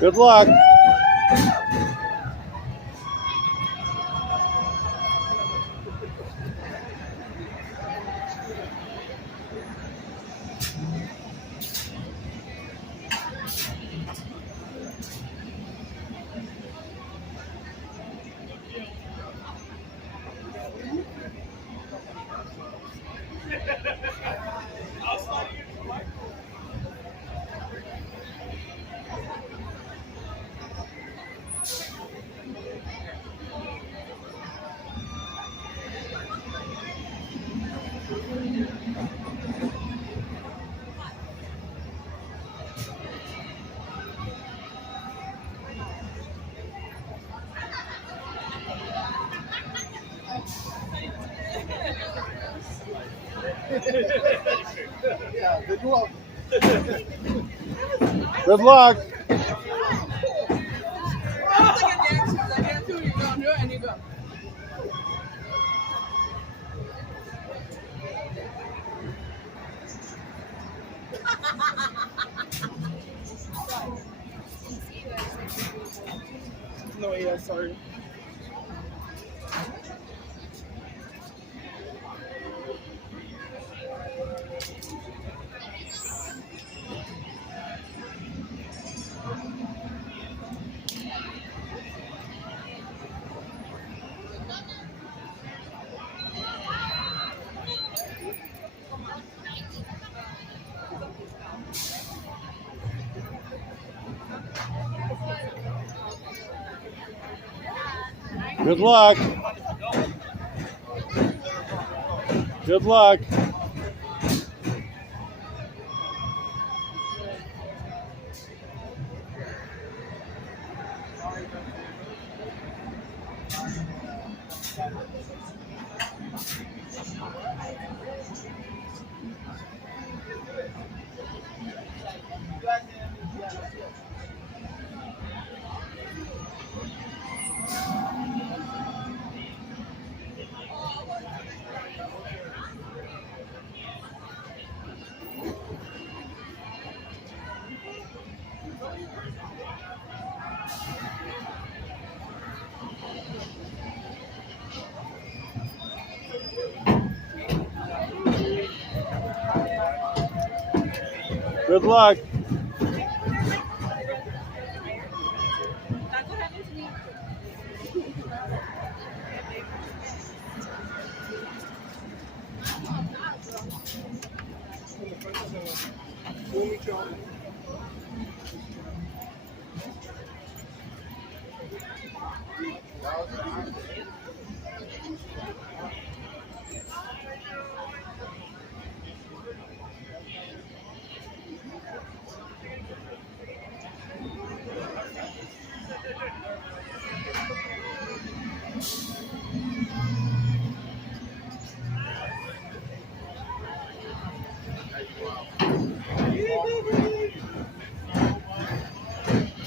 Good luck. Yeah, good luck. Good luck. No, yeah, sorry. Good luck. Good luck. Good luck.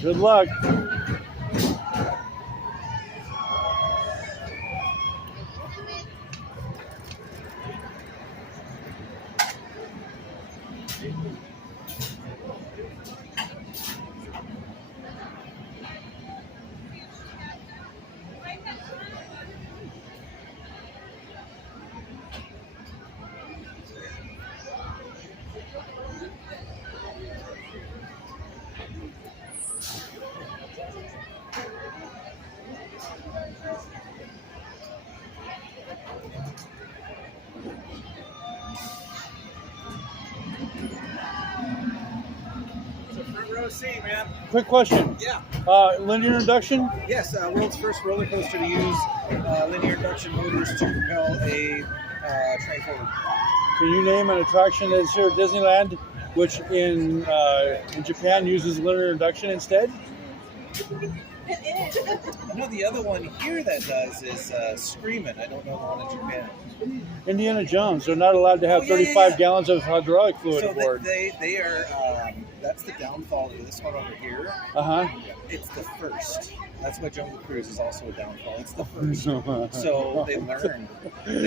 Good luck. Row C, man. Quick question. Yeah. Linear induction? Yes, world's first roller coaster to use linear induction motors to propel a train forward. Can you name an attraction that's here at Disneyland, which in Japan uses linear induction instead? No, the other one here that does is Screamin'. I don't know the one in Japan. Indiana Jones. They're not allowed to have 35 gallons of hydraulic fluid So aboard. they are that's the downfall of this one over here. Uh-huh. It's the first. That's why Jungle Cruise is also a downfall. It's the first. So they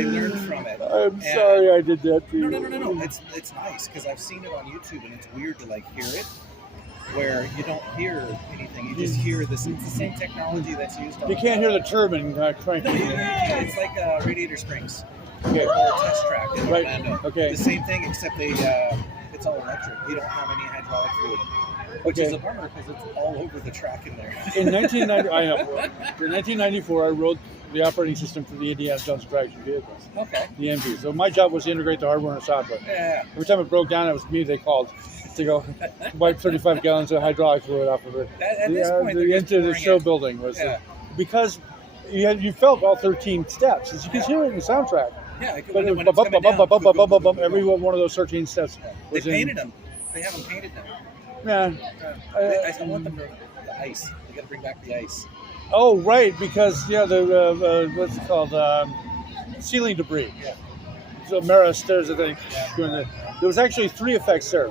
learned from it. I'm sorry I did that to you. No. It's nice because I've seen it on YouTube and it's weird to like hear it, where you don't hear anything. You just hear this. It's the same technology that's used on. You can't hear the turbine cranking. No, it's like Radiator Springs. Okay. Or a test track in Right. Orlando. Okay. The same thing, except it's all electric. You don't have any hydraulic fluid, which is a bummer because it's all over the track in there. In 1994, I wrote the operating system for the Indiana Jones attraction vehicles, Okay. the MV. So my job was to integrate the hardware and software. Yeah. Every time it broke down, it was me they called to go wipe 35 gallons of hydraulic fluid off of it. At this point, they're just into the pouring show it. building was Yeah. because you felt all 13 steps. As you can hear it in the soundtrack. Yeah. But When it's coming down, every one of those 13 steps They was painted them. They haven't painted them. Yeah. I want them to the ice. They got to bring back the ice. Oh, right, because the what's it called ceiling debris. Yeah. So Mara stairs, I think. Yeah. There was actually 3 effects there.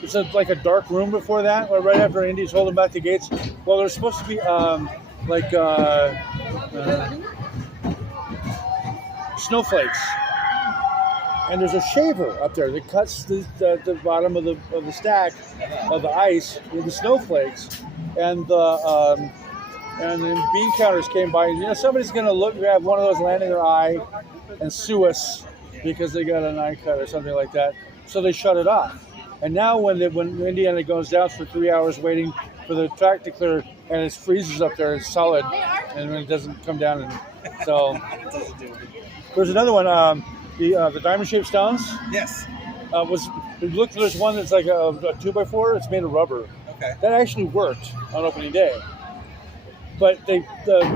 It's like a dark room before that, where right after Indy's holding back the gates. Well, there's supposed to be snowflakes, and there's a shaver up there that cuts the bottom of the stack of the ice with the snowflakes, and the bean counters came by. Somebody's going to have one of those land in their eye and sue us because they got an eye cut or something like that. So they shut it off. And now when Indiana goes down for 3 hours waiting for the track to clear, and it freezes up there, it's solid, and when it doesn't come down, and so there's another one. The diamond shaped stones. Yes. There's one that's like a 2x4. It's made of rubber. Okay. That actually worked on opening day. But the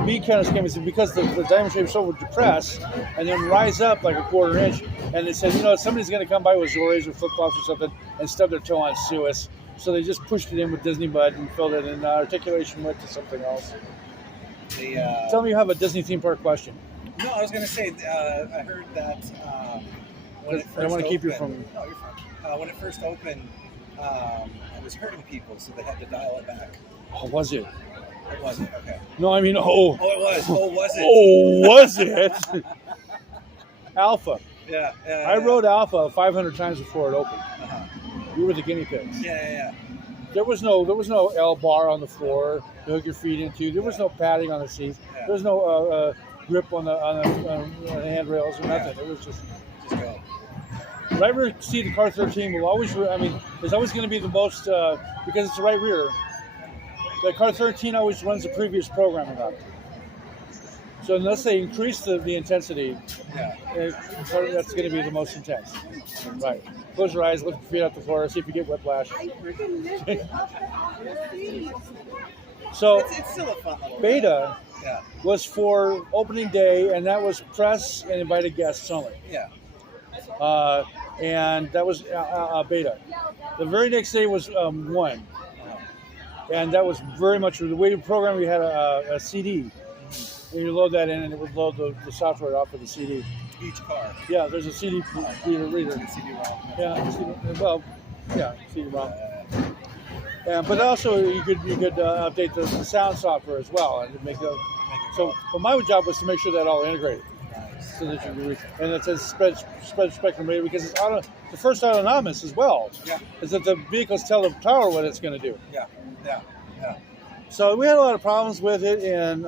bead counters came and said because the diamond shaped stone would depress and then rise up like a quarter inch, and they said, somebody's going to come by with Zoras or flip flops or something and stub their toe on sue us. So they just pushed it in with Disney Mud and filled it, and articulation went to something else. Tell me you have a Disney theme park question. No, I was going to say, I heard that when it first I don't want to keep you opened- from... No, you're fine. When it first opened, it was hurting people, so they had to dial it back. Oh, was it? It wasn't? Okay. No, I mean, Oh, it was. Oh, was it? Oh, was it? Alpha. Yeah. I rode Alpha 500 times before it opened. Uh-huh. We were the guinea pigs. Yeah. There was no L bar on the floor to hook your feet into. There was no padding on the seats. Yeah. There was no grip on the handrails or nothing. It was just go. right rear seat of car 13 will always. There's always going to be the most because it's the right rear. The car 13 always runs the previous programming on it. So unless they increase the intensity, that's going to be the most intense. Right. Close your eyes, lift your feet off the floor, see if you get whiplash. So It's still a fun little Beta Yeah. was for opening day, and that was press and invited guests only. Yeah. And that was Beta. The very next day was 1. And that was very much the way to program. We had a CD. And you load that in, and it would load the software off of the CD. Each car. Yeah, there's a CD reader. CD-ROM. Yeah, CD-ROM. But also you could update the sound software as well, and make it. So, but my job was to make sure that all integrated, so that you could and it says spread spectrum radio because it's the first autonomous as well. Yeah. Is that the vehicles tell the tower what it's going to do. Yeah. So we had a lot of problems with it, and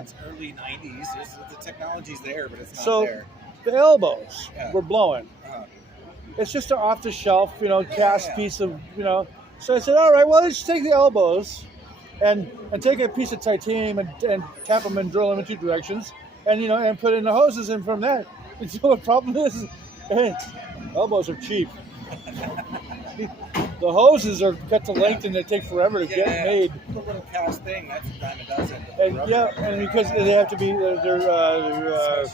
It's early 90s. The technology's there, but it's not there. The elbows were blowing. Uh-huh. It's just an off-the-shelf, cast piece of, So I said, all right, well, let's take the elbows and take a piece of titanium and tap them and drill them in 2 directions, and and put in the hoses. And from that, the problem is, elbows are cheap. The hoses are cut to length and they take forever to get made. The little cast thing, that's a dime a dozen. And because they have to be they're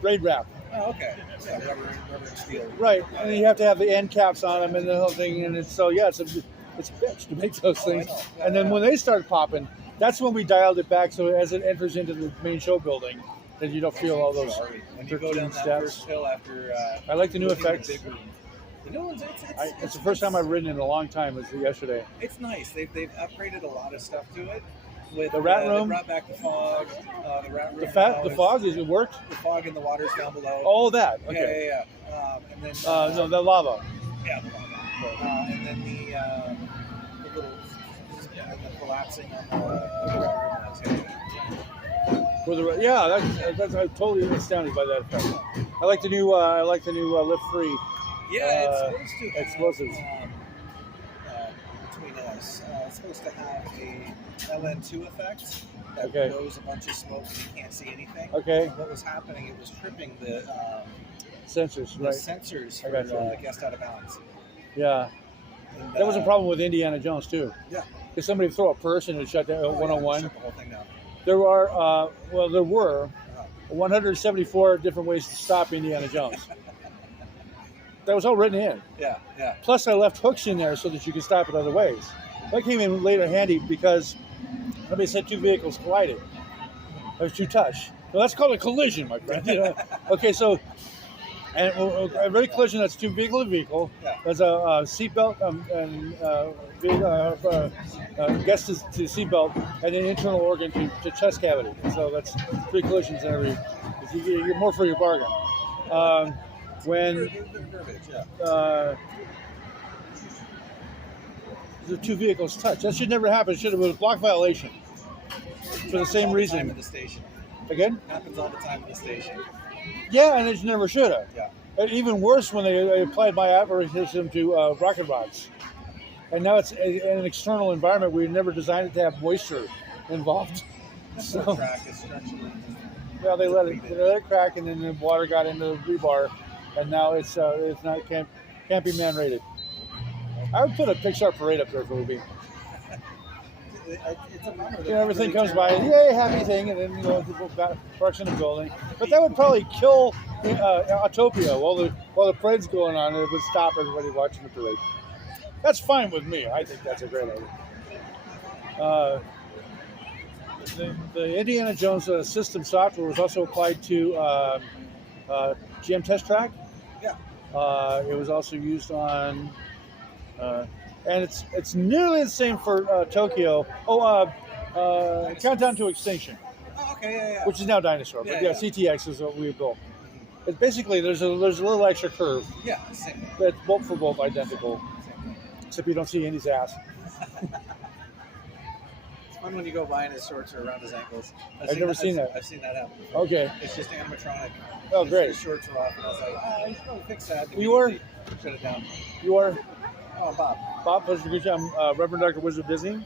braid wrap. Oh, okay. Yeah, rubber and steel. Right, and you have to have the end caps on them and the whole thing, and it's a bitch to make those things. Yeah, and then when they start popping, that's when we dialed it back so as it enters into the main show building, that you don't feel all those When you go down that 13 first hill after... I like the new looking at effects. big room, The new ones, It's the first time I've ridden in a long time. It was yesterday. It's nice. They've upgraded a lot of stuff to it. With The rat room? They brought back the fog. The rat room. The fog, is it worked? The fog in the waters down below. Oh, that. Okay. Yeah. And then No, the lava. yeah, the lava. And then the little the collapsing on the rat room. That's I'm totally astounded by that effect. I like the new lift free. Yeah, it's supposed to have, explosives. Between us, it's supposed to have a LN2 effect that Okay. blows a bunch of smoke and you can't see anything. Okay. What was happening? It was tripping the Sensors, right? sensors I for got you. guest out of bounds. Yeah. And, That was a problem with Indiana Jones too. Yeah. Because somebody would throw a purse and it shut down 101. Shut the whole thing down. There were 174 different ways to stop Indiana Jones. That was all written in. Yeah. Plus, I left hooks in there so that you could stop it other ways. That came in later handy because somebody said two vehicles collided. There's two touch. Well, that's called a collision, my friend. Okay, so and a very collision, that's two vehicle to vehicle. Yeah. There's a seatbelt guest to seatbelt and an internal organ to chest cavity. So that's three collisions in every. You get more for your bargain. When the two vehicles touch, that should never happen. It should have been a block violation for the same reason. At the station. Again? Happens all the time at the station. Yeah, and it never should have. Yeah. And even worse when they applied my apparatusm to rocket rods. And now it's in an external environment. We never designed it to have moisture involved. The track is structurally. Well, they let it crack, and then the water got into the rebar, and now it's not can't be man rated. I would put a Pixar parade up there if it would be. It's a bummer. Everything comes by, yay, happy thing, and then people parks in the building. But that would probably kill Autopia while the parade's going on, and it would stop everybody watching the parade. That's fine with me. I think that's a great idea. The Indiana Jones system software was also applied to GM Test Track. Yeah. It was also used on, and it's nearly the same for Tokyo. Countdown to Extinction, Oh, okay, yeah. which is now Dinosaur. But Yeah. CTX is what we built. It's basically there's a little extra curve Yeah, same. that's bolt for bolt identical, except you don't see Indy's ass. It's fun when you go by and his shorts are around his ankles. I've never seen that. I've seen that happen before. Okay. It's just animatronic. Oh, great. His shorts are off, and I was like, I should probably fix that. You are? Shut it down. You are Oh, Bob. Bob. Good job, Reverend Dr. Wizard Disney.